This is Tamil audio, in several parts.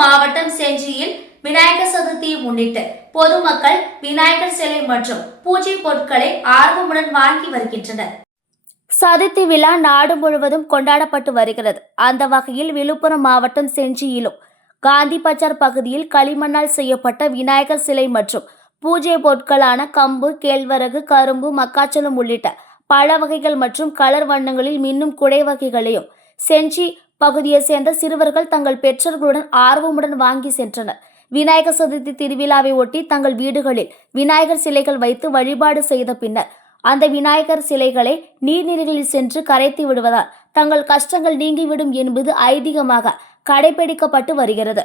மாவட்டம் செஞ்சியில் விநாயகர் சதுர்த்தியை முன்னிட்டு பொதுமக்கள் விநாயகர் சிலை மற்றும் பூஜை பொருட்களை ஆர்வமுடன் வாங்கி வருகின்றனர். சதுர்த்தி விழா நாடு முழுவதும் கொண்டாடப்பட்டு வருகிறது. அந்த வகையில் விழுப்புரம் மாவட்டம் செஞ்சியிலும் காந்தி பஜார் பகுதியில் களிமண்ணால் செய்யப்பட்ட விநாயகர் சிலை மற்றும் பூஜை பொருட்களான கம்பு கேழ்வரகு கரும்பு மக்காச்சோளம் உள்ளிட்ட பழ வகைகள் மற்றும் கலர் வண்ணங்களில் மின்னும் குடை வகைகளையும் செஞ்சி பகுதியைச் சேர்ந்த சிறுவர்கள் தங்கள் பெற்றோர்களுடன் ஆர்வமுடன் வாங்கி சென்றனர். விநாயகர் சதுர்த்தி திருவிழாவை ஒட்டி தங்கள் வீடுகளில் விநாயகர் சிலைகள் வைத்து வழிபாடு செய்த பின்னர் அந்த விநாயகர் சிலைகளை நீர்நிலைகளில் சென்று கரைத்து விடுவதால் தங்கள் கஷ்டங்கள் நீங்கிவிடும் என்பது ஐதீகமாக கடைபிடிக்கப்பட்டு வருகிறது.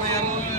ويل